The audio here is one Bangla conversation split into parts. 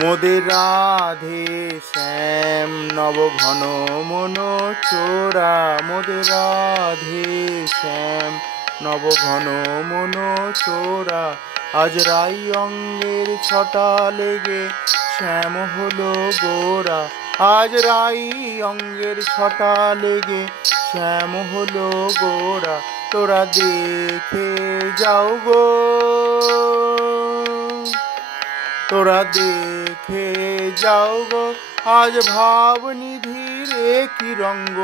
মোদের রাধে শ্যাম নব ঘন মন চোরা। মোদের রাধে শ্যাম নব ঘন মন চোরা। আজ রাই অঙ্গের ছটা লেগে শ্যাম হলো গোরা। আজ রাই অঙ্গের ছটা লেগে শ্যাম হলো গোরা। তোরা দেখে যাও গো, তোরা দেখে যাও গো, আজ ভাবনিধির কি রঙ্গ।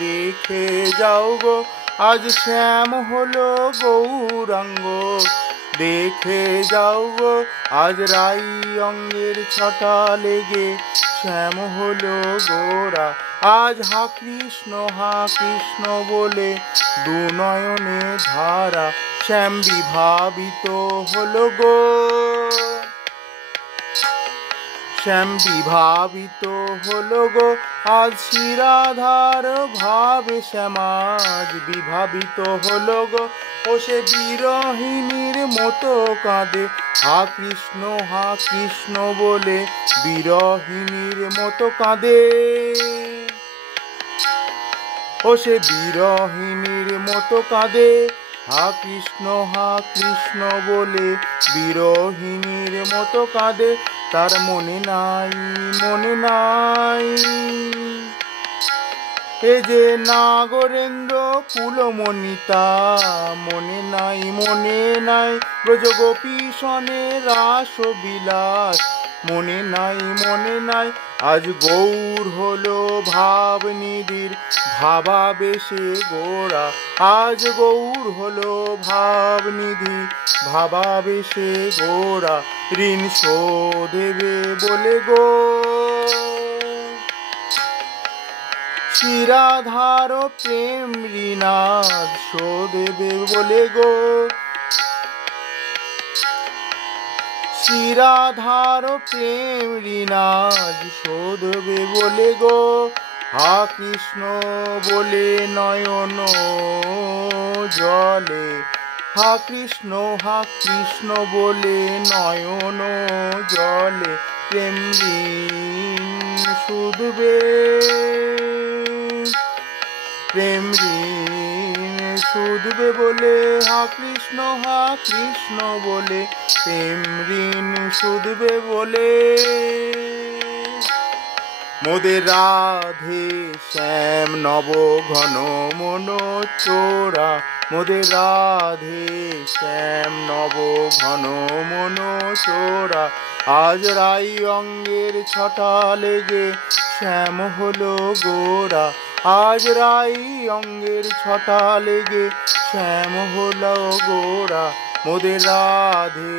দেখে যাও গো, আজ শ্যাম হলো গৌরাঙ্গ। দেখে যাও গো, আজ রাই অঙ্গের ছটা লেগে শ্যাম হলো গোরা। আজ হা কৃষ্ণ বলে দু নয়নে ধারা শ্যাম বিভাবিত হলো গো। শ্যাম বিভাবিত হলো গো, আজ শিরাধার ভাবে শ্যামাজ বিভাবিত হলো গো। ও সে বিরহিণীর মতো কাঁদে হা কৃষ্ণ বলে বিরহিণীর মতো কাঁদে। ও সে বিরহিণীর মতো কাঁদে হা কৃষ্ণ বলে বিরহিণীর মতো কাঁদে। তার মনে নাই এ যে নাগরেন্দ্র কুলমণিতা। মনে নাই ব্রজগোপীশনে রাস বিলাস। মনে নাই আজ গৌর হলো ভাবনিধির ভাবাবেশে গোরা। আজ গৌর হলো ভাবনিধি ভাবাবেশে গোরা। ঋণ শোধেবে বলে গো, শিরাধার প্রেম ঋণাজ শোধেবে বলে গো। শিরাধার প্রেম ঋণাজ শোধবে বলে গো। হা কৃষ্ণ বলে নয়ন জলে। হা কৃষ্ণ বলে নয়ন জলে। প্রেম ঋণ শুধবে, প্রেম ঋণ শুধবে বলে হা কৃষ্ণ বলে প্রেম ঋণ শুধবে বলে। মোদের রাধে শ্যাম নব ঘন মন চোরা। মোদের রাধে শ্যাম নব ঘন মন চোরা। আজ রাই অঙ্গের ছটা লেগে শ্যাম হলো গোরা। আজ রাই অঙ্গের ছটা লেগে শ্যাম হলো গোরা। মোদের রাধে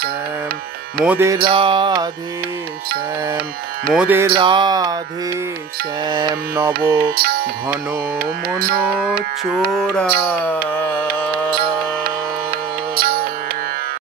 শ্যাম, মোদের রাধে শ্যাম, মোদের রাধে শ্যাম নব ঘন মন চোরা।